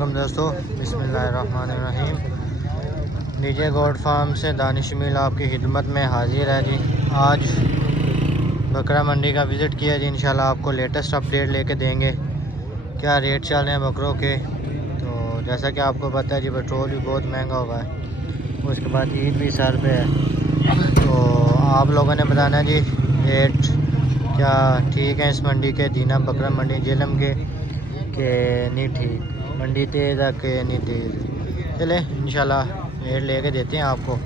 वालेकुम दोस्तों, बिस्मिल्लाहिर्रहमानिर्रहीम। डीजे गोड फार्म से दानिश मील आपकी खिदमत में हाजिर है जी। आज बकरा मंडी का विज़िट किया जी। इंशाल्लाह आपको लेटेस्ट अपडेट लेके देंगे क्या रेट चल रहे हैं बकरों के। तो जैसा कि आपको पता है जी, पेट्रोल भी बहुत महंगा हुआ है, उसके बाद ईद भी सर पे है। तो आप लोगों ने बताना जी रेट क्या ठीक है इस मंडी के, दीना बकरा मंडी जेलम के नहीं ठीक, मंडी तेज़ है कि नहीं तेज़। चले इंशाल्लाह रेट लेके देते हैं आपको।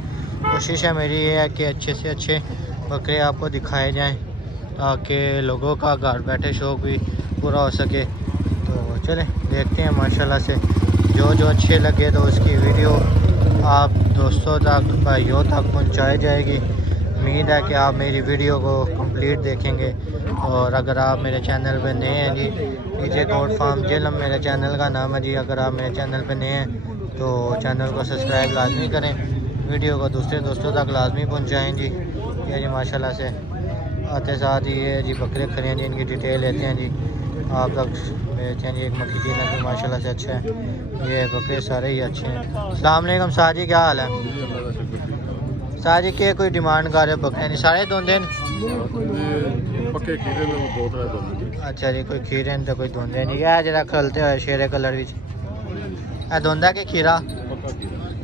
कोशिश है मेरी ये है कि अच्छे से अच्छे बकरे आपको दिखाए जाएं ताकि लोगों का घर बैठे शौक़ भी पूरा हो सके। तो चले देखते हैं माशाल्लाह से जो अच्छे लगे तो उसकी वीडियो आप दोस्तों तक, भाइयों तक पहुंचाई जाएगी। उम्मीद है कि आप मेरी वीडियो को कंप्लीट देखेंगे। और अगर आप मेरे चैनल पर नए हैं जी, डीजे गोड फार्म जेलम मेरे चैनल का नाम है जी। अगर आप मेरे चैनल पर नए हैं तो चैनल को सब्सक्राइब लाजमी करें, वीडियो को दूसरे दोस्तों तक लाजमी पहुँचाएँ जी। ये जी माशाल्लाह से आते साथ ही ये जी बकरे खड़े हैं जी, इनकी डिटेल लेते हैं जी आप तक बेचते हैं जी। एक मक्खी की नस्ल माशाल्लाह से अच्छा है, ये बकरे सारे ही अच्छे हैं। अस्सलाम वालेकुम साजी, क्या हाल है साजी? के कोई डिमांड कर रहे बकरे नहीं सारे धोंदे अच्छा जी, कोई खीरे तो कोई धोंदे नहीं। है जरा खलते हुए शेरे कलर विच है धोंदा के खीरा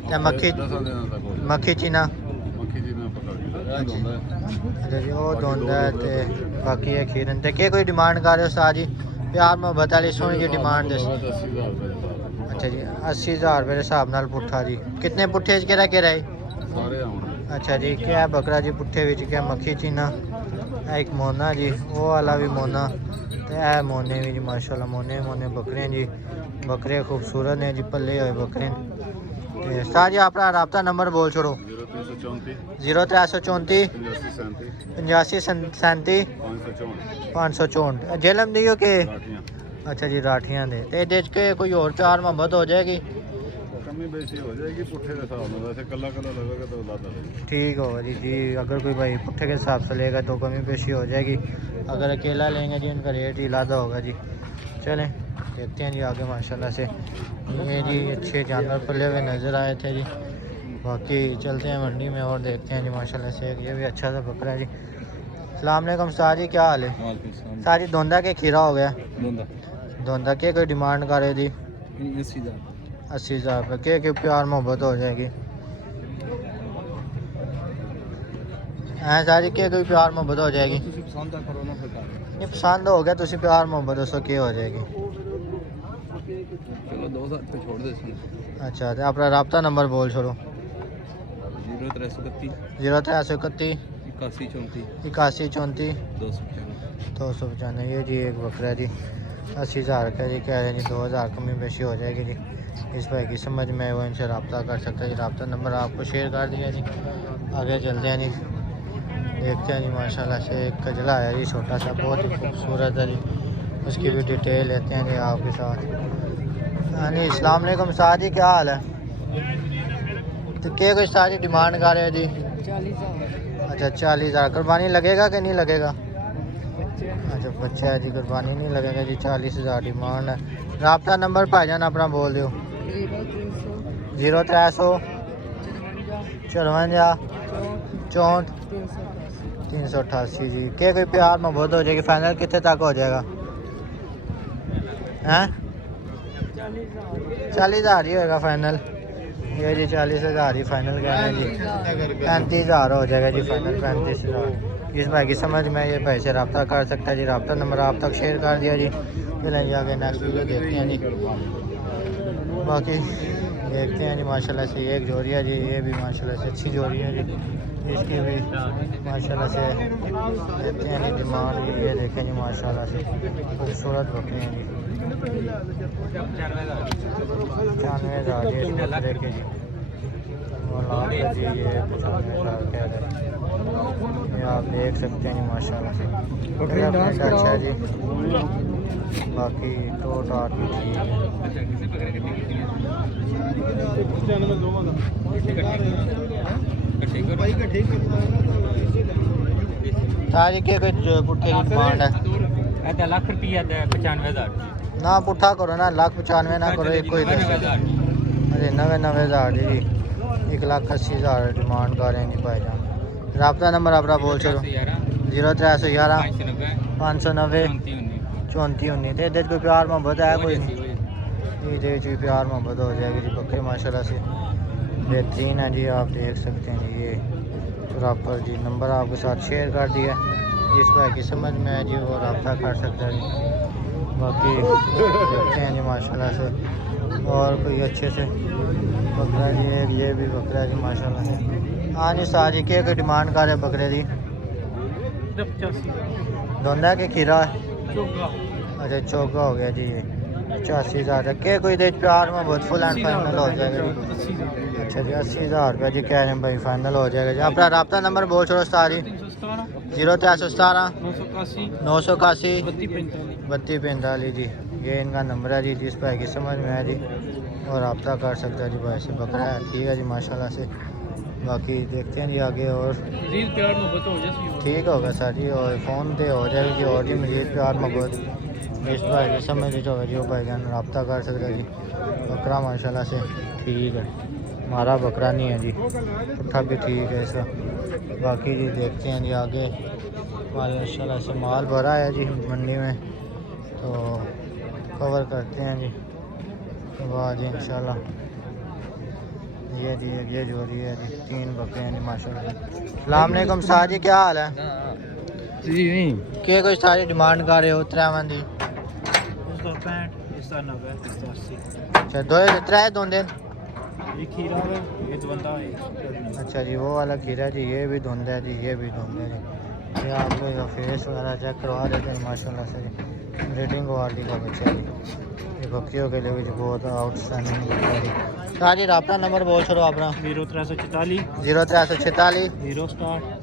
ते मक्खी चीना अच्छा जी वो धोंदा है ते बाकी ये खीरन ते के कोई डिमांड कर रहे हो साजी? प्यार मोहब्बत वाली सोनी जी डिमांड दस। अच्छा जी 80,000 रुपये के हिसाब नाल पुट्ठा जी। कितने पुट्ठे के रहे? अच्छा जी क्या बकरा जी पुट्ठे विच क्या मक्खी चीना, एक मोना जी वो वाला भी मोना, तो यह मोने भी जी माशाल्लाह मोने बकरे जी। बकरे खूबसूरत ने जी, पले हुए बकरे। तो सर जी अपना रबता नंबर बोल छोड़ो। 0334 85 37 564 जेलम दियो के। अच्छा जी राठियाँ दे ते देख के कोई और प्यार मोहब्बत हो जाएगी, कमी बेशी हो जाएगी पुट्ठे के हिसाब में। वैसे कल्ला लगेगा तो ज़्यादा ठीक होगा जी। अगर कोई भाई पुट्ठे के हिसाब से लेगा तो कमी बेशी हो जाएगी, अगर अकेला लेंगे जी उनका रेट ही ज़्यादा होगा जी। चलें देखते हैं जी आगे माशाल्लाह से। ये जी अच्छे जानवर पले हुए नज़र आए थे जी। बाकी चलते हैं मंडी में और देखते हैं जी माशाल्लाह से। ये भी अच्छा सा बकरा है जी। अस्सलाम वालेकुम साजी, क्या हाल है साजी? धोंदा के खीरा हो गया धोंदा के कोई डिमांड करे जी? 80,000 रुपये के प्यार मोहब्बत हो जाएगी। सारी के कोई प्यार मोहब्बत हो जाएगी? नहीं पसंद हो गया तो प्यार मोहब्बत उसको क्या हो जाएगी? चलो 2,000 पे छोड़ दे। अच्छा तो अपना रब्ता नंबर बोल छोड़ो। 0331 81 34 295। ये जी एक बकरा जी 80,000 का जी कह रहे हैं जी। 2,000 कमी बेशी हो जाएगी जी। इस भाई की समझ में वो इनसे रब्ता कर सकता है जी। रब्ता नंबर आपको शेयर कर दिया जी। आगे चलते हैं जी, देखते हैं जी माशाल्लाह से। एक कजला है जी छोटा सा, बहुत ही खूबसूरत है जी, उसकी भी डिटेल लेते हैं जी आपके साथ। हाँ जी अस्सलाम वालेकुम साहब जी, क्या हाल है? तो क्या कोई सारी डिमांड कर रहे हो जी? 40,000। अच्छा 40,000 कुर्बानी लगेगा कि नहीं लगेगा? अच्छा बच्चा है जी, कुर्बानी नहीं लगेगा जी। 40,000 डिमांड है। रब्ता नंबर भाईजान अपना बोल दो। 0300 54 64 388 जी। क्या कोई प्यार मोहब्बत हो जाएगी? फाइनल कितने तक हो जाएगा? हैं 40,000 ही होगा फाइनल। ये जी 40,000 ही फाइनल कहना है जी। 35,000 हो जाएगा जी फाइनल, 35,000। इस भाई की समझ में ये भाई से रब्ता कर सकता है जी। रब्ता नंबर आप तक शेयर कर दिया जी। चलें जी आगे नेक्स्ट वीडियो देखते हैं जी। बाकी देखते हैं जी माशाल्लाह से एक जोड़ी है जी, ये भी माशाल्लाह से अच्छी जोड़ी है जी। इसकी भी माशाल्लाह से देखते हैं जी डिमांड भी। ये देखें जी माशाल्लाह से खूबसूरत बकरे हैं जी। 95,000 जी देखें जी। और लाख जी ये 95,000 कह रहे हैं। ये आप देख सकते हैं जी माशाल्लाह से अच्छा है जी। बाकी तो टाट भी ठीक है। सारी के कोई पुट्ठे की डिमांड है? लाख रुपया 95,000। ना पुठा करो ना, 1,95,000 ना करो, एक कोई दस। अरे 90,000 जी, 1,80,000 डिमांड कर रहे हैं जी भाईजान। रब्ता नंबर अपना बोल चलो 0311 590 3419। तो इधर कोई प्यार मोहब्बत है कोई नहीं? ये जी प्यार मोहब्बत हो जाएगी जी। बकरे माशाल्लाह से बेहतरीन है जी, आप देख सकते हैं ये प्रॉपर जी। नंबर आपके साथ शेयर कर दिया, जिस पर की समझ में है जी वो रब्ता कर सकता है जी। बाकी देखते हैं जी माशाल्लाह से और कोई अच्छे से बकरा जी। एक ये भी बकरा जी माशाल्लाह से। हाँ जी सारी के कोई डिमांड कर रहे बकरे जी? धोंदा के खीरा? अच्छा चौका हो गया जी ये 85,000 के कोई दे प्यार में बहुत फुल एंड फाइनल हो जाएगा जी। अच्छा जी 80,000 रुपया जी कह रहे हैं भाई, फाइनल हो जाएगा जी। अपना रब्ता नंबर बोल छोड़ो सारी 0317 981 3245 जी। ये इनका नंबर है जी, जिस पर की समझ में है जी और रब्ता कर सकता है जी भाई से। बकरा है ठीक है जी माशाल्लाह से। बाकी देखते हैं जी आगे और ठीक होगा सर जी, और फ़ोन पे हो जाएगी जी। और जी मज़ीद प्यार मोहब्बत इस भाई की समझ जो है जो भाई जान रब्ता कर सकता है जी। बकरा माशाल्लाह से ठीक है, हमारा बकरा नहीं है जी, पुट्ठा भी ठीक है इसका। बाकी जी देखते हैं जी आगे माशाल्लाह से माल भरा है जी मंडी में, तो कवर करते हैं जी वाह जी इंशाल्लाह। ये जी ये जो रही है जी 3 बकरे हैं जी माशाल्लाह। अस्सलाम वालेकुम साहब जी, क्या हाल है जी? नहीं के कोई सारी डिमांड कर रहे हो? 3 बंदी उसका 65 इसका 90 इसका 80 अच्छा, 2 दोंदे। ये खीरा है, ये बंदा है। अच्छा जी वो वाला खीरा जी, ये भी धुंधा है जी, ये भी धुंधा है जी। ये आप लोग फेस वगैरह चेक करवा देते हैं माशाल्लाह से जी। ब्रीडिंग क्वालिटी का बच्चा है जी, ये बकरियों के लिए भी बहुत आउटस्टैंडिंग बच्चा है जी। सारी रब्ता नंबर बोल छोड़ो अपना 0346 0346 0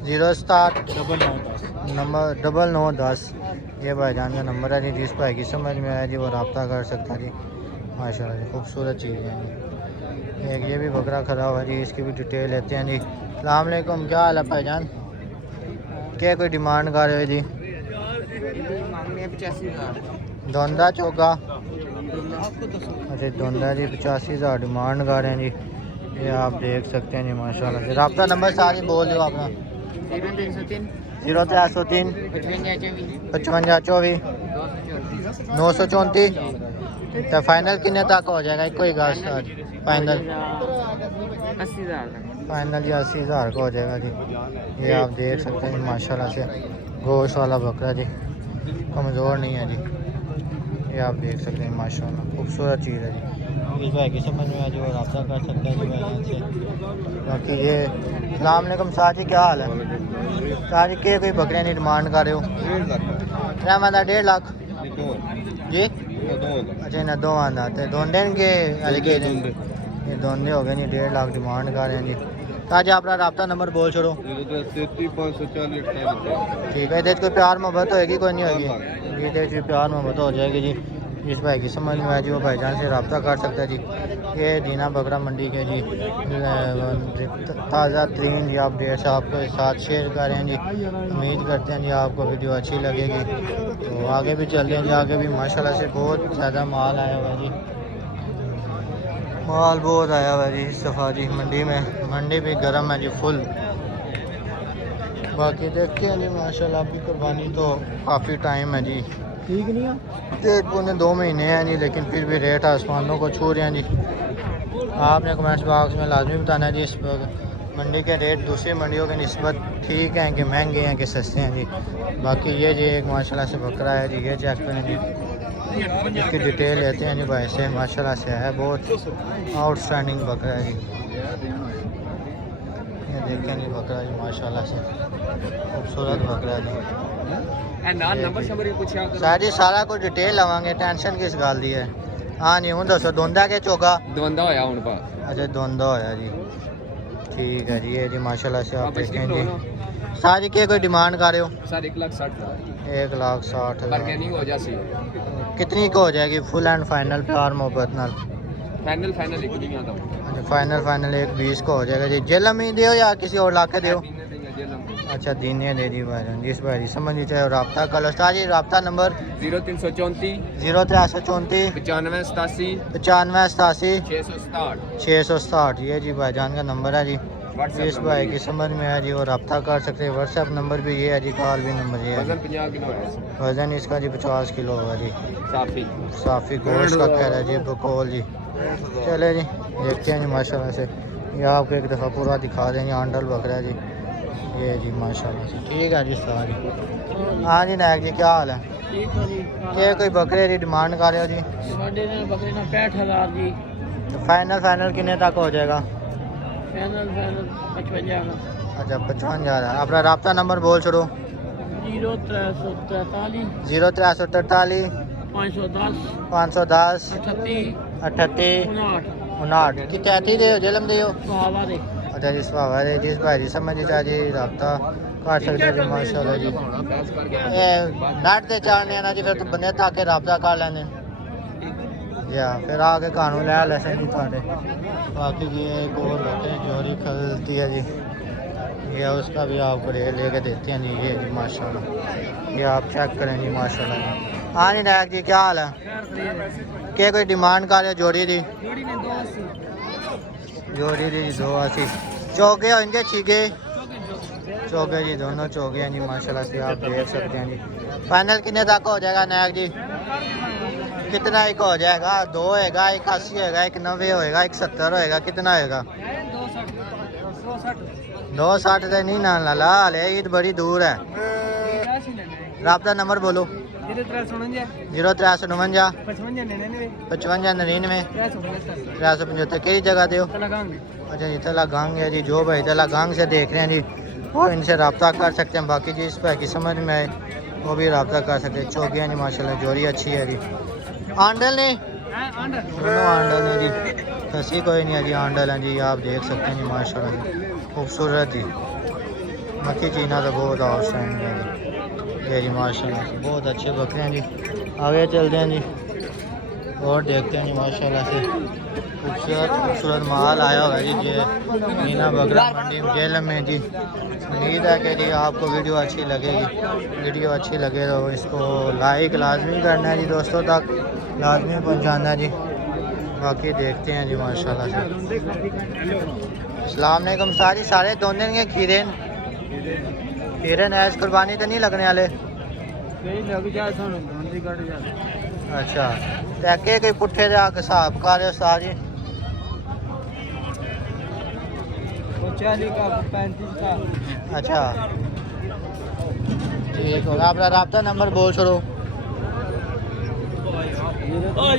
0 910 नंबर 9910। ये भाईजान का नंबर है जी, जिस भाई की समझ में आया जी वो रब्ता कर सकता है जी माशाल्लाह जी। खूबसूरत चीज़ है जी। एक ये भी बकरा खड़ा हुआ है जी, इसकी भी डिटेल लेते हैं जी। अस्सलाम वालेकुम, क्या हाल है भाईजान? क्या कोई डिमांड कर रहे हो जी? धोंदा चौका? अच्छा धोंदा जी 85,000 डिमांड कर रहे हैं जी। ये आप देख सकते हैं जी माशाल्लाह से। रब्ता नंबर सारी बोल दो अपना 0303 5524 934। तो फाइनल कितने तक हो जाएगा? एक कोई गाज फाइनल 80,000 फाइनल जी 80,000 का हो जाएगा जी। ये आप देख सकते हैं माशाल्लाह से गोश्त वाला बकरा जी, कमज़ोर नहीं है जी। ये आप देख सकते हैं माशाल्लाह खूबसूरत चीज़ है जी। इस भाई की समझ में आ जी वो रब्ता कर सकते हैं जी भाई से। बाकी ये अस्सलाम वालेकुम साहब जी, क्या हाल है? साहब जी के कोई बकरियाँ नहीं डिमांड कर रहे हो? 1.5 लाख जी? अच्छा ना 2 आंदा तो दोंदे के ये दोंदे हो गए नहीं, 1.5 लाख डिमांड कर रहे हैं जी। ताजा अपना रब्ता नंबर बोल छोड़ो। 540 ठीक है, कोई प्यार मोहब्बत होएगी कोई नहीं होगी? ये प्यार मोहब्बत हो जाएगी जी। इस भाई की समझ में आए जी वो भाईजान से रब्ता कर सकता है जी। ये दीना बकरा मंडी के जी ताज़ा तरीन जी अपडेट्स आपके साथ शेयर कर रहे हैं जी। उम्मीद करते हैं जी आपको वीडियो अच्छी लगेगी, तो आगे भी चलते हैं जी। आगे भी माशाल्लाह से बहुत ज़्यादा माल आया हुआ है जी, माल बहुत आया हुआ है जी इस दफ़ा जी मंडी में। मंडी भी गर्म है जी फुल। बाकी देखते हैं जी माशाल्लाह आपकी कुर्बानी तो काफ़ी टाइम है जी, ठीक नहीं है 1.5-2 महीने हैं जी, लेकिन फिर भी रेट आसमानों को छू रहे हैं जी। आपने कमेंट्स बॉक्स में लाजमी बताना है जी इस मंडी के रेट दूसरी मंडियों के निस्बत ठीक हैं कि महंगे हैं कि सस्ते हैं जी। बाकी ये जी एक माशाल्लाह से बकरा है जी, ये चेक करें जी, इसकी डिटेल लेते हैं जी भाई से। माशाल्लाह से है बहुत आउटस्टैंडिंग बकरा है जी। ये देखें जी बकरा जी माशाल्लाह से खूबसूरत बकरा जी। सारी सारा कुछ डिटेल लवांगे, टेंशन किस गल दी है? हाँ जी हूँ दसो धोंदा के चौका? द्वंदा होया हुन पा। अच्छा धोंदा होया जी, ठीक है जी। ये जी माशाल्लाह से आप देखें जी। सारी के कोई डिमांड कर रहे हो? सर 1,60,000 1,60,000 बार्गेनिंग हो जासी। कितनी को हो जाएगी फुल एंड फाइनल प्यार मोहब्बत नाल? फाइनल एक नहीं आता। अच्छा फाइनल 1,20 को हो जाएगा जी। जेल में दियो या किसी और इलाके दियो? अच्छा दीने दे दी भाईजान जिस भाई जी समझ लीजिए। रब्ता कर लो उस्ताद जी, रब्ता नंबर 0334 0334 95 87 95 87 667 667। ये जी भाईजान का नंबर है जी। इस भाई की समझ में है जी और रब्ता कर सकते हैं। व्हाट्सएप नंबर भी ये है जी, कॉल भी नंबर ये है जी। वजन 50 किलो है। वजन इसका जी 50 किलो होगा जी। साफी साफ़ी गोश्त का कह रहा है जी, बकौल जी। चले जी देखते हैं जी माशाल्लाह से। ये आपको एक दफ़ा पूरा दिखा देंगे। आंडल बकरा जी ये जी माशाल्लाह से। ठीक है जी सारी। हाँ जी नायक जी क्या हाल है? ये कोई बकरे की डिमांड कर रहे हो जी? बकरे ना 65,000 जी। तो फाइनल कितने तक हो जाएगा? फाइनल 55,000। अच्छा 55,000। अपना रब्ता नंबर बोल छोड़ो। 0343 0343 510 510 38 38 59 59 की 33 दे जलम दे। सहावा दे। अच्छा जिस भावा है जिस भाई जी समझ लीजिए जी रब्ता कर सकते हो जी माशाल्लाह जी। ये नेट ते चाड़ने ना जी फिर तो बंदे ताके रब्ता कर लेने या फिर आके कानून ले लैसे जी थोड़े। बाकी जी एक और होते हैं जोरी खलती है जी, ये उसका भी आपको रेट लेके देते हैं जी। ये जी माशाल्लाह ये आप चेक करें जी माशाल्लाह जी। हाँ जी नायक जी क्या हाल है? क्या कोई डिमांड कर रहे हो जोड़ी दी? जोड़ी दी 280। चौके हो इनके छीके? चौके जी दोनों चौके हैं जी माशाल्लाह से आप देख सकते हैं जी। फाइनल कितने तक हो जाएगा नायक जी? कितना एक हो जाएगा? 2 होएगा, 81 होएगा, 90 होएगा, 70 होएगा, कितना होएगा? 260 तो नहीं ना लाला ले, ईद बड़ी दूर है। रब्ता नंबर बोलो। 0349 55 99 375। कई जगह दो? अच्छा जी तला गांग है जी। जो भाई तला गांग से देख रहे हैं जी वो इनसे रब्ता कर सकते हैं। बाकी जी इस भाई की समझ में आए वो भी रब्ता कर सकते हैं। चौकियाँ जी माशाल्लाह जोड़ी अच्छी है जी। आंडल ने दोनों आंडल ने जी, खसी कोई नहीं है जी, आंडल है जी। आप देख सकते हैं जी माशाल्लाह जी खूबसूरत जी। मक्खी चीना तो बहुत आउटस्टैंडिंग है जी। ये जी माशाल्लाह से बहुत अच्छे बकरे हैं जी। आगे चलते हैं जी और देखते हैं जी माशाल्लाह से खूबसूरत माल आया हुआ है जी। ये मीना बकरा मंडी जेल में जी। उम्मीद है कि जी आपको वीडियो अच्छी लगेगी। वीडियो अच्छी लगे तो इसको लाइक लाजमी करना है जी, दोस्तों तक लाजमी पहुंचाना है जी। बाकी देखते हैं जी माशाल्लाह से। अस्सलाम वालेकुम सारी सारे दोनों के खीरे ऐस कुर्बानी तो नहीं लगने वाले? अच्छा तो के कोई पुट्ठे का हिसाब कर रहे हो सारी? 40 का 35 का। अच्छा ठीक हो गया। अपना रब्ता नंबर बोल छोड़ो।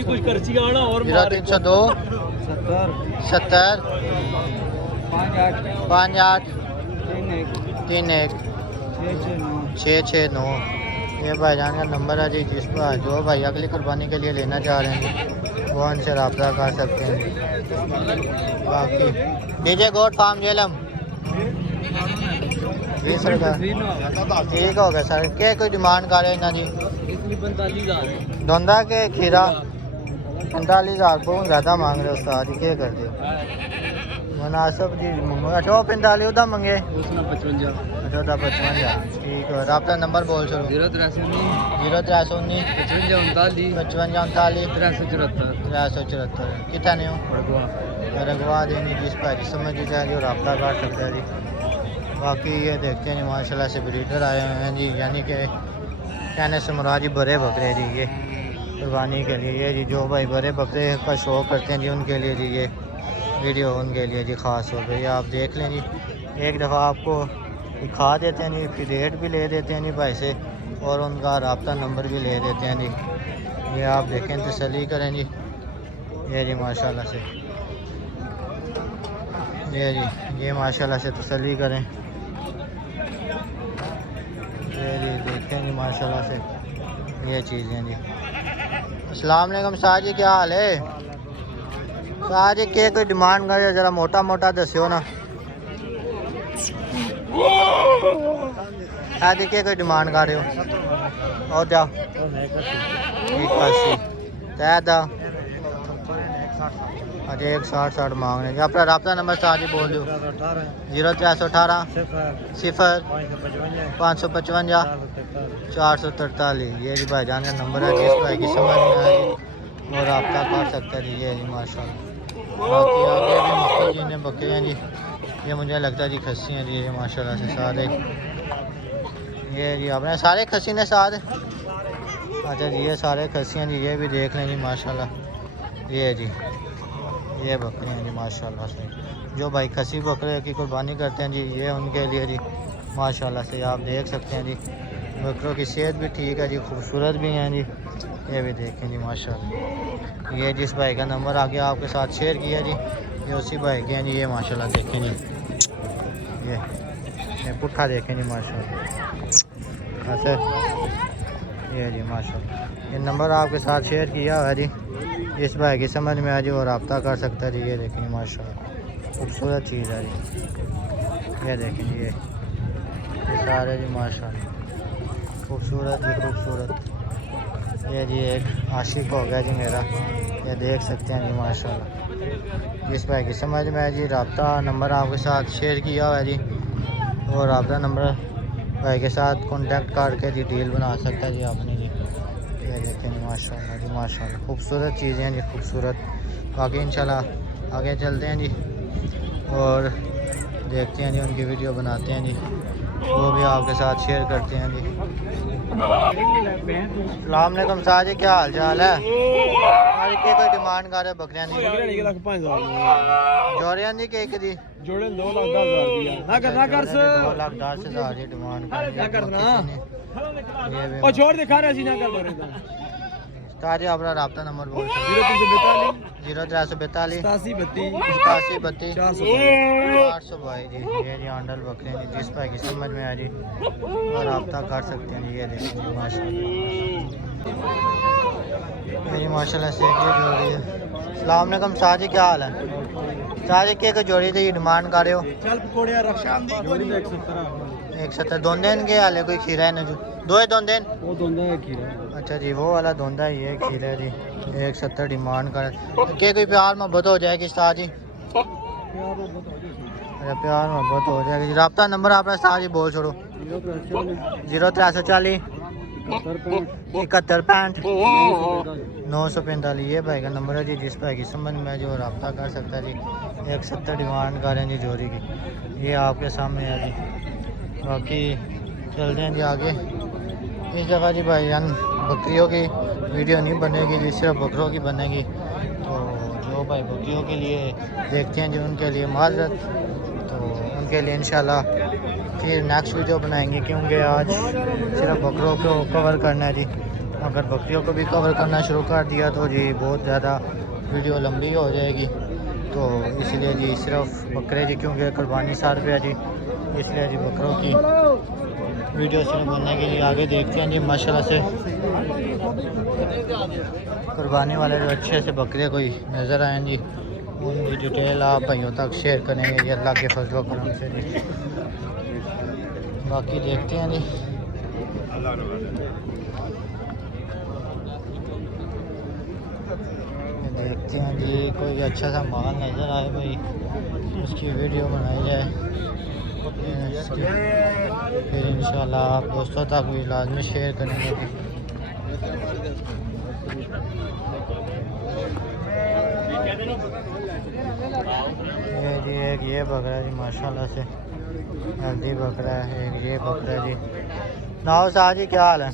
कुछ खर्ची आना और 0302 70 58 31 669। ये भाईजान का नंबर है जी। जिस पर जो भाई अगली कुर्बानी के लिए लेना चाह रहे हैं वो उनसे रब्ता कर सकते हैं। बाकी डीजे गोट फार्म जेलम 20 ठीक हो गया सर। क्या कोई डिमांड कर रहे हैं ना जी? 45,000 धोंदा के खीरा 45,000 बहुत ज़्यादा मांग रहे हो उस्ताद जी, क्या कर दियो मुनासिब जी। अच्छा वो 45 उदा मंगे? 55 अच्छा उदा 55। ठीक है। रब्ता नंबर बोल छोड़ो। 0319 55 55 374 374। कितना नहीं हो रगवा देनी जिस भाई समझ जाए जो रब्ता कर सकते हैं जी। बाकी ये देखते हैं माशाल्लाह से ब्रीडर आए हुए हैं जी, यानी कि कहने से मुराद जी बड़े बकरे जी ये कुर्बानी के लिए। ये जी जो भाई बड़े बकरे का शौक़ करते हैं जी उनके लिए जी ये वीडियो उनके लिए जी ख़ास हो गई। आप देख लें जी एक दफ़ा आपको दिखा देते हैं जी, फिर रेट भी ले देते हैं जी भाई से और उनका रब्ता नंबर भी ले देते हैं जी। ये आप देखें तसल्ली करें जी। ये जी माशाल्लाह से ये जी ये माशाल्लाह से तसल्ली करें। ये जी देखें जी माशाल्लाह से ये चीज़ें जी। अस्सलाम वालेकुम शाह जी क्या हाल है? शाह जी के कोई डिमांड करे जरा मोटा मोटा दस्यो ना। शाह जी के कोई डिमांड कर रहे हो और क्या? 81 तैदा अच्छा 160 मांग रहे हैं। अपना रब्ता नंबर साथ ही बोल दो। 0318 0 555 443। ये जी भाईजान का नंबर है, जिस भाई की समझ में आए वो रब्ता कर सकता है जी। ये जी माशाल्लाह। बाकी आगे भी मक्खी जी ने बकरियाँ जी, ये मुझे लगता है जी खस्सी हैं जी, ये माशाल्लाह से सारे। ये जी आपने सारे खस्सी ने साथ। अच्छा जी ये सारे खस्सी हैं जी, ये भी देख लें जी माशाल्लाह। ये जी ये बकरियाँ हैं जी माशाल्लाह से। जो भाई खस्सी बकरे की कुर्बानी करते हैं जी, ये उनके लिए जी माशाल्लाह से आप देख सकते हैं जी। बकरों की सेहत भी ठीक है जी, खूबसूरत भी हैं जी। ये भी देखें जी माशाल्लाह। ये जिस भाई का नंबर आगे आपके साथ शेयर किया जी, ये उसी भाई के हैं जी। ये माशाल्लाह देखें जी, ये पुट्ठा देखें जी माशाल्लाह। अच्छा ये जी माशाल्लाह, ये नंबर आपके साथ शेयर किया हुआ जी, इस भाई की समझ में आ जी और रब्ता कर सकता है जी। ये देखें जी माशाल्लाह, खूबसूरत चीज़ है जी। ये देखें जी ये सारे जी माशाल्लाह, खूबसूरत जी खूबसूरत। ये जी एक आशिक हो गया जी मेरा, ये देख सकते हैं जी माशाल्लाह। जिस भाई की समझ में है जी, रब्ता नंबर आपके साथ शेयर किया हुआ है जी, और रब्ता नंबर भाई के साथ कॉन्टेक्ट करके जी डील बना सकता है जी आपने जी। ये देखें जी माशाल्लाह जी माशाल्लाह, खूबसूरत चीज़ें हैं जी खूबसूरत। बाकी इंशाल्लाह आगे चलते हैं जी और देखते हैं जी, उनकी वीडियो बनाते हैं जी, वो भी आपके साथ शेयर करते हैं जी। अस्सलाम वालेकुम साहब जी, क्या हाल चाल है? अरे के कोई डिमांड कर रहे बकरियां नहीं जोरियां नहीं के दी जोड़े 2,10,000 ना कर 2,10,000 की डिमांड और छोड़ दिखा रहे ना कर दो ताजी अपना रब्ता नंबर बोल 0342 87 32 422 जी। ये जी आंडल बकरे जी, जिस भाई की समझ में आ जी और रब्ता कर सकते हैं जी। ये देखिए माशाल्लाह, ये माशाल्लाह से ये जोड़ी है। अस्सलाम वालेकुम साहब जी, क्या हाल है? साहब जी के जोड़ी थी डिमांड कर रहे हो? 170 दोंदेन के हाले कोई खीरा है ना जो दो दोंदेन वो दोंदा है खीरा। अच्छा जी वो वाला दोंदा ही है, खीरा जी 170 डिमांड कर के। कोई प्यार मोहब्बत हो जाएगी उस्ताद जी? अच्छा प्यार मोहब्बत हो जाएगी। रब्ता नंबर आपका उस्ताद जी बोल छोड़ो। 0340 71 65 945। ये भाई का नंबर है जी, जिस भाई की समझ में जो रब्ता कर सकता है जी। 170 डिमांड करें जी जोड़ी की, ये आपके सामने है जी। बाकी चलते हैं जी आगे। इस जगह जी भाईजान बकरियों की वीडियो नहीं बनेगी जी, सिर्फ बकरों की बनेगी। तो जो भाई बकरियों के लिए देखते हैं जी, उनके लिए माजरत, तो उनके लिए इंशाल्लाह फिर नेक्स्ट वीडियो बनाएंगे, क्योंकि आज सिर्फ बकरों को कवर करना है जी। अगर बकरियों को भी कवर करना शुरू कर दिया तो जी बहुत ज़्यादा वीडियो लंबी हो जाएगी। तो इसलिए जी सिर्फ बकरे जी, क्योंकि कुर्बानी सार पे है जी, इसलिए जी बकरों की वीडियो सिर्फ बनेगी जी। आगे देखते हैं जी माशाल्लाह से कुर्बानी वाले जो अच्छे से बकरे कोई नज़र आए जी, उनकी डिटेल आप भाइयों तक शेयर करेंगे जी अल्लाह के फजल करम से जी। बाकी देखते हैं जी। देखते हैं जी कोई अच्छा सा माल नज़र आए भाई, उसकी वीडियो बनाई जाए, फिर इंशाल्लाह आप दोस्तों तक भी लाजमी शेयर करेंगे जी। ये जी एक ये बकरा जी माशाल्लाह से हल्दी बकरा है, एक ये बकरा जी। नाव साहब जी क्या हाल है?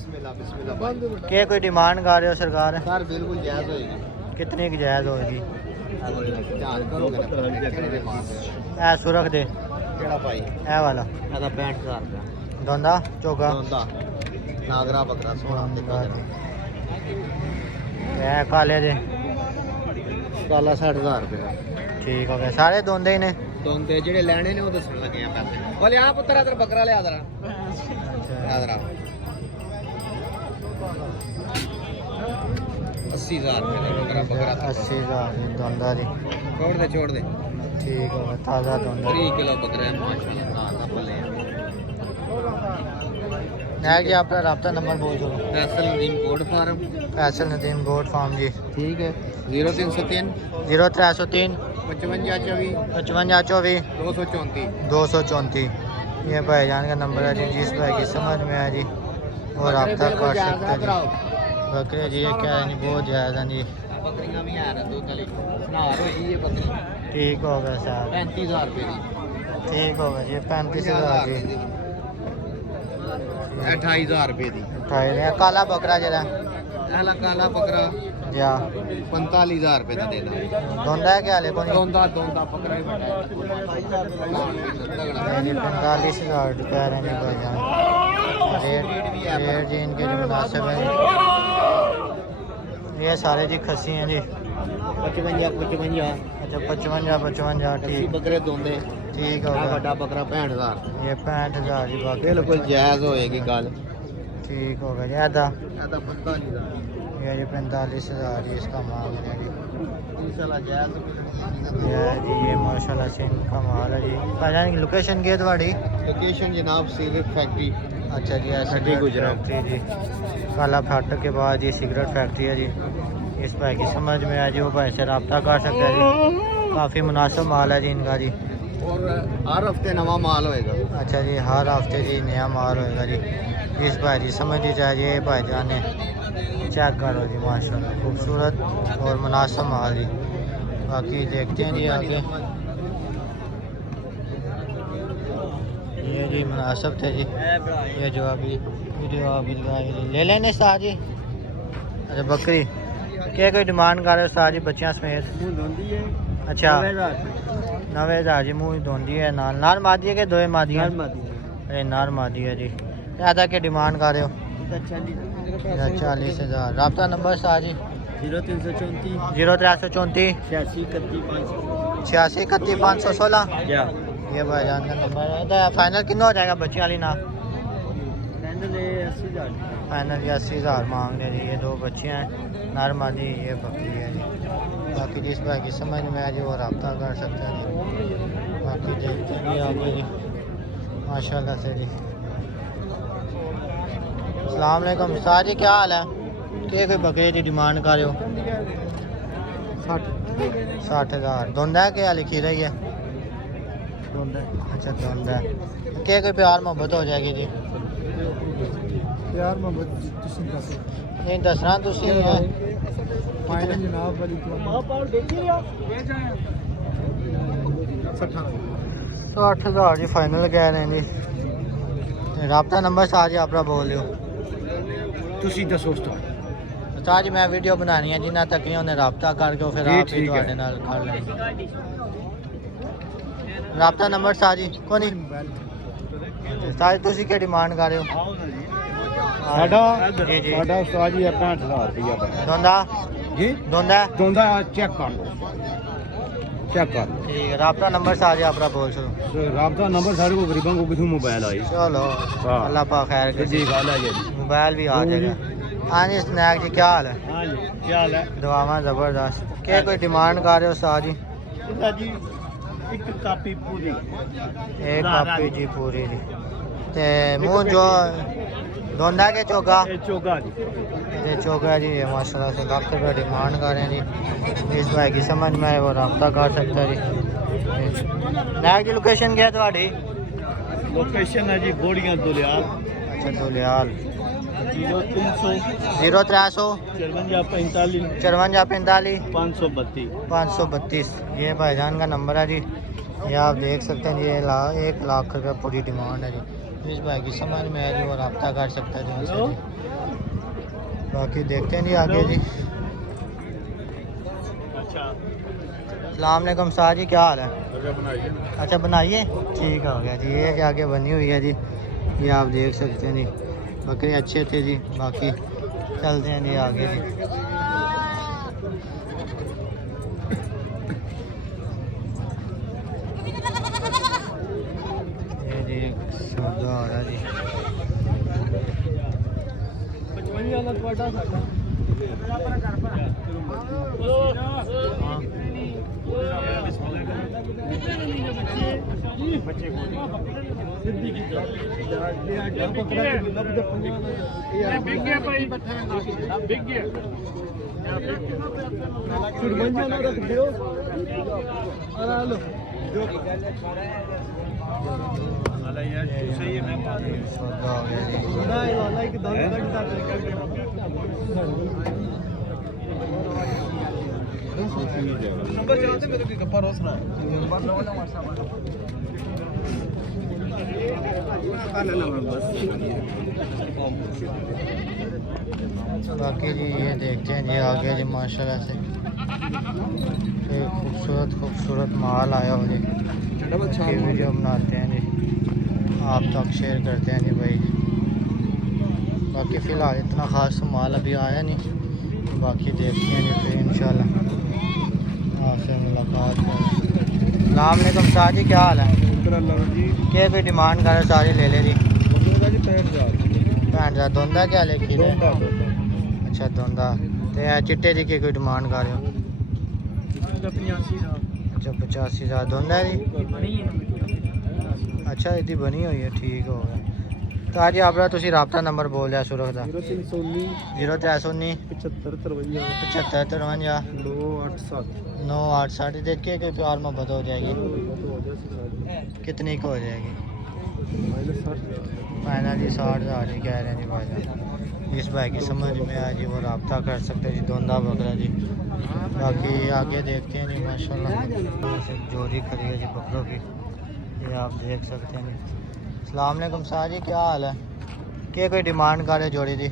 क्या कोई डिमांड कर रहे हो सरकार? सर बिल्कुल जायज़ होएगी। कितनी की जायज़ होगी? ऐ सुरख दे केड़ा भाई ए वाला ਇਹਦਾ 65000 ਰੁਪਏ दोंदा चोगा ਦੋਂਦਾ ਨਾਗਰਾ ਬੱਕਰਾ ਸੋਹਣਾ ਦੇਖੋ ए काले दे ਕਾਲਾ 60000 ਰੁਪਏ ठीक हो गया। सारे दोंदे ही ने? ਦੋਂਦੇ ਜਿਹੜੇ ਲੈਣੇ ਨੇ ਉਹ ਦੱਸਣ ਲੱਗੇ ਆ ਪੈਸੇ। ਬੋਲੇ ਆ ਪੁੱਤਰ ਇਧਰ ਬੱਕਰਾ ਲਿਆ ਜਰਾ ਲਿਆ ਜਰਾ 80000 ਰੁਪਏ ਦਾ ਬੱਕਰਾ 80,000 दोंदा जी। छोड़ दे ठीक हो गया, ताज़ा दोंदा। 3 किलो बकरा है माशाल्लाह, का पले नायक जी आपका रब्ता नंबर बोल दो। फैसल नदीम कोड फार्म। फैसल नदीम गोड फार्म जी। ठीक है 0303 0303 55 24 55 24 234। 234 ये भाईजान का नंबर है जी, जिस भाई की समझ में आए जी और रब्ता कर सकते हैं जी। बकरे जी ये क्या है जी, बहुत ज़्यादा जी। बकरियां भी हैं दूध वाली नार हुई ये बकरी ठीक हो गया साहब, 35,000 रुपए दी। ठीक हो गया जी। 35,000 जी। 28,000 रुपए दी। काला बकरा जरा एला काला बकरा या 45,000 रुपए दा देना। दोंदा है क्या ले कोनी? दोंदा दोंदा बकरा ही बड़ा है। 45,000 रुपये रहे हैं भाईजान। रेट जी इनके जो मुनासिब है। ये सारे जी खसी हैं जी। 55 अच्छा 55 ठीक बकरे दोंदे। ठीक हो आ गया। बड़ा बकरा 65,000। ये 65,000 जी बाकी बिल्कुल जायज होएगी गल। ठीक हो गया जी। ऐदा ਇਹਦਾ 45,000 ये जी 45,000 जी इसका माल है जी। इंशाल्लाह जायज ये जी ये माशाल्लाह से इनका माल है जी। भाईजान की लोकेशन की है तुम्हारी? लोकेशन जनाब सिगरेट फैक्ट्री। अच्छा जी ऐसा सिटी गुजरात। फैक्ट्री जी। काला फाटक के बाद ये सिगरेट फैक्ट्री है जी। इस भाई की समझ में आ जी वो भाई से रब्ता कर सकते हैं जी। काफ़ी मुनासिब माल है जी इनका जी। और हर हफ्ते नवा माल होएगा। अच्छा जी हर हफ्ते जी नया माल होएगा जी। इस भाई जी समझ ही चाहिए भाई जाने चेक करो जी माशाल्लाह खूबसूरत और मुनासिब माल जी। बाकी देखते हैं जी आगे। ये जी मुनासिब थे जी। ये जो अभी वीडियो अभी ले लेने साह जी। अच्छा बकरी क्या कोई डिमांड कर रहे हो साह जी बच्चियां समेत? अच्छा 90,000 जी मुँह धोंदी है नाल नार मादी है कि दो मादियाँ? अरे नार मादी है जी। ज़्यादा के डिमांड कर रहे हो? 40,000। रब्ता नंबर साह जी? 0334 86 31 516। ये भाईजान का नंबर है। फाइनल कितना हो जाएगा बच्ची वाली ना? फाइनल 80,000 मांग रहे जी। ये दो बच्चियाँ हैं नर मादी, ये बकरी है जी। बाकी जिस भाई की समझ में आ जाए वो रब्ता कर सकते हैं जी। बाकी देखते हैं आगे जी माशाल्लाह से जी। अस्सलाम वालेकुम साह जी, क्या हाल है? क्या कोई बकरी की डिमांड कर रहे हो? 60,000। धुंध है क्या लिखी रही है? अच्छा धुंध है। क्या कोई प्यार मोहब्बत हो जाएगी जी? यार मोहम्मद नहीं दसना तुसी है। फाइनल जनाब वाली 60,000 जी फाइनल कह रहे हैं जी। रब्ता नंबर साह जी अपना बोल रहे हो? ਤੁਸੀਂ ਦੱਸੋ साह जी मैं वीडियो बनानी है जिन्ना तक नहीं उन्हें रब्ता करके फिर आप ही ਤੁਹਾਡੇ ਨਾਲ कर लेंगे। रब्ता नंबर साह जी को नहीं साह जी तुसी क्या डिमांड कर रहे हो? ਸਾਡਾ जी जी ਸਾਡਾ ਉਸਤਾਦ ਜੀ 65,000 ਰੁਪਇਆ ਬਣਾ धोंदा ਜੀ धोंदा ਦੋਂਦਾ ਚੈੱਕ ਕਰ ਲਓ ਚੈੱਕ ਕਰ ਲਓ ठीक है। रब्ता नंबर साह जी अपना बोल चलो। ਰਾਬਤਾ ਨੰਬਰ ਸਾਡੇ ਕੋਲ ਗਰੀਬਾਂ ਕੋਲ ਕਿਥੋਂ ਮੋਬਾਈਲ ਆਈ चलो हाँ। अल्लाह पाक खैर करे। ਜੀ ਗੱਲ ਹੈ ਜੀ मोबाइल भी आ जाएगा। हाँ जी स्नैक जी क्या हाल है? ਹਾਂ ਜੀ ਕੀ ਹਾਲ ਹੈ दुआवां ज़बरदस्त। क्या कोई डिमांड कर रहे हो साह जी? ਇਹਦਾ ਜੀ ਇੱਕ ਕਾਪੀ ਪੂਰੀ एक कापी जी पूरी जी। ते मुंह जो धोंदा के चोगा? ਇਹ ਚੋਗਾ ਜੀ ये चोगा जी ये माशाल्लाह से लाख रुपये डिमांड कर रहे हैं जी। इस भाई की समझ में आए वो रब्ता कर सकता है जी। नायक जी लोकेशन क्या है तुम्हारी? ਲੋਕੇਸ਼ਨ ਹੈ ਜੀ ਬੋੜੀਆਂ ਦੁਲਿਆਲ अच्छा दुलियाल। 0300 0300 54 45 54 45 532 532 ये भाईजान का नंबर है जी। ये आप देख सकते हैं ये 1 लाख रुपये पूरी डिमांड है जी। इस भाई की समझ में है जी वो रब्ता कर सकता है जी उनसे जी। बाकी देखते हैं जी आगे जी। अच्छा अस्सलाम वालेकुम साह जी, क्या हाल है? अच्छा बनाइए ठीक हो गया जी। ये आगे बनी हुई है जी। ये आप देख सकते हैं जी बकरे अच्छे थे जी। बाकी चलते हैं जी आगे जी। ये जी सौदा हो रहा है जी। 55 ਵਾਲਾ ਤੁਹਾਡਾ ਸਾਡਾ हाँ। बच्चे को सौदा हो गया जी। बाकी जी ये देखते हैं जी आगे जी माशाल्लाह से खूबसूरत माल आया हो जी। ये वीडियो बनाते हैं जी, आप तक शेयर करते हैं जी भाई। बाकी फ़िलहाल इतना ख़ास तो माल अभी आया नहीं, बाकी देखते हैं जी फिर इंशाल्लाह आपसे मुलाकात करें। सलाम अलैकुम शाह जी, क्या हाल है? क्या कोई डिमांड करे सारी ले ले जी? 65,000 धुंदा क्या लेखी है? अच्छा धुंदा तो चिट्टे की कोई डिमांड कर रहे हो? अच्छा 85,000 धुंदा है जी। अच्छा इतनी बनी हुई है, ठीक हो गया। तो आज अपना तुम रबता नंबर बोल दिया सुरख का? 0319 75 53 987 देखिए कोई प्यार मोहब्बत हो जाएगी। कितनी को हो जाएगी? फाइनल जी 60,000 ही कह रहे हैं जी भाईजान। इस भाई की समझ में आ जी वो रब्ता कर सकते हैं जी, धुंदा बकरा जी। बाकी आगे देखते हैं जी माशाल्लाह से जोड़ी खड़ी है जी बकरों की, ये आप देख सकते हैं जी। अस्सलाम वालेकुम शाह जी, क्या हाल है? क्या कोई डिमांड कर रहे जोड़ी दी?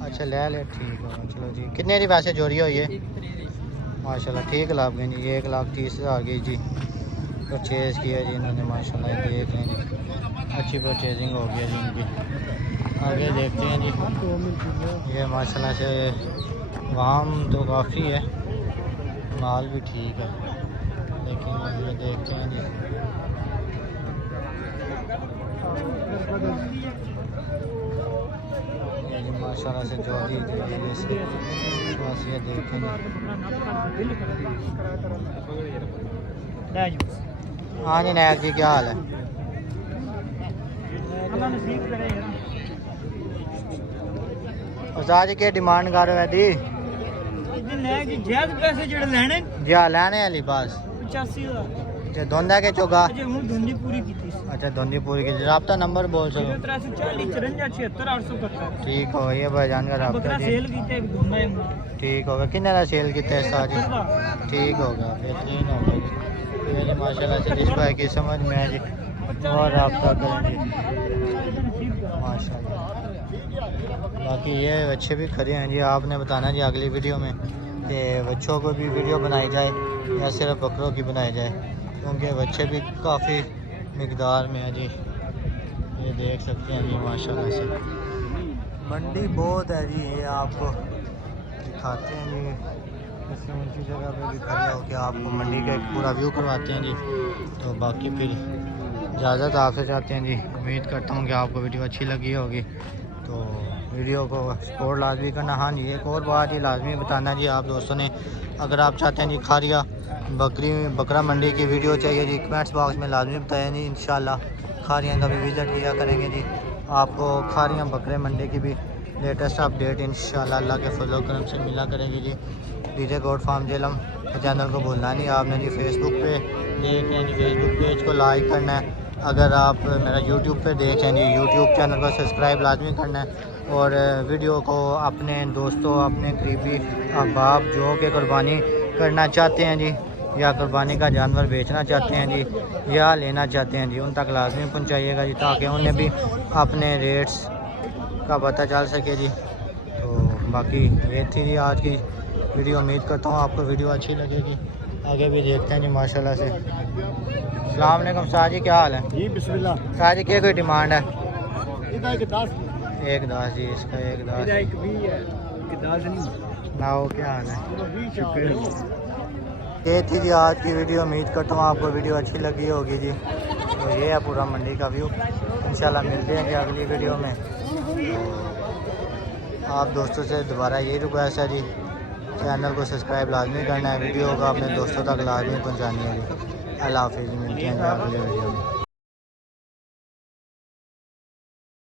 अच्छा ले ले, ठीक है चलो जी। कितने की वैसे जोड़ी हुई है? माशाल्लाह ठीक लाभ गई जी, 1,30,000 की जी परचेज़ किया जी इन्होंने माशाल्लाह। देख लें जी अच्छी परचेजिंग हो गई जी इनकी। आगे देखते हैं जी, ये माशाल्लाह से वाम तो काफ़ी है, माल भी ठीक है, लेकिन ये देखते हैं जी। ये जी माशाल्लाह से जोड़ी जैसे ये देखें जी। हाँ जी नायक जी, क्या हाल है? उस्ताद जी क्या डिमांड कर रहे हो दी? जी हाँ लैने वाली बस 85,000। अच्छा धुंदा के चोगा? धुंदी पूरी की अच्छा धुंदी पूरी की। रब्ता नंबर बोल सको? 0340 ठीक हो ये भाईजान का रब्ता जी। ठीक होगा किन्ने का सेल किया उस्ताद जी? ठीक होगा बेहतरीन होगा जी। ये जी माशाल्लाह से जिस भाई की समझ में है जी और रब्ता करेंगे माशाल्लाह। बाकी ये बच्चे भी खड़े हैं जी, आपने बताना जी अगली वीडियो में कि बच्चों को भी वीडियो बनाई जाए या सिर्फ बकरों की बनाई जाए, क्योंकि बच्चे भी काफ़ी मिकदार में है जी। ये देख सकते हैं जी माशाल्लाह से मंडी बहुत है जी। ये आपको दिखाते हैं जी, इससे ऊंची जगह पे भी खड़े होकर आपको मंडी का एक पूरा व्यू करवाते हैं जी। तो बाकी फिर इजाज़त आपसे चाहते हैं जी। उम्मीद करता हूँ कि आपको वीडियो अच्छी लगी होगी, तो वीडियो को सपोर्ट लाजमी करना। हाँ जी एक और बात ये लाजमी बताना जी आप दोस्तों ने, अगर आप चाहते हैं जी खारिया बकरा मंडी की वीडियो चाहिए जी, कमेंट्स बॉक्स में लाजमी बताएं जी। इंशाल्लाह खारिया का भी विज़िट किया करेंगे जी, आपको खारिया बकरे मंडी की भी लेटेस्ट अपडेट इंशाल्लाह अल्लाह के फजल करम से मिला करेगी जी। डीजे गोड फार्म जेलम चैनल को भूलना नहीं आपने जी। फेसबुक पे देख रहे हैं जी, फेसबुक पेज को लाइक करना है। अगर आप मेरा यूट्यूब पे देख रहे हैं जी, यूट्यूब चैनल को सब्सक्राइब लाजमी करना है। और वीडियो को अपने दोस्तों अपने करीबी अहबाब जो कि कुर्बानी करना चाहते हैं जी, या कुर्बानी का जानवर बेचना चाहते हैं जी, या लेना चाहते हैं जी, उन तक लाजमी पहुंचाइएगा जी, ताकि उन्हें भी अपने रेट्स का पता चल सके जी। तो बाकी ये थी जी आज की वीडियो। उम्मीद करता हूँ आपको वीडियो अच्छी लगेगी। आगे भी देखते हैं जी माशाल्लाह से। अस्सलाम वालेकुम शाह जी, क्या हाल है? जी बिस्मिल्लाह। शाह जी क्या कोई डिमांड है? एक 10 जी, इसका 10 ना हो, क्या हाल है? ये थी जी आज की वीडियो। उम्मीद करता हूँ आपको वीडियो अच्छी लगी होगी जी। तो ये है पूरा मंडी का व्यू। इंशाल्लाह मिलते हैं जी अगली वीडियो में। तो आप दोस्तों से दोबारा यही रिक्वेस्ट है जी, चैनल को सब्सक्राइब लाजमी करना है, वीडियो को अपने दोस्तों तक लाजमी पहुँचानी है जी। अल्लाह हाफिज़, मिलते हैं अगली वीडियो में।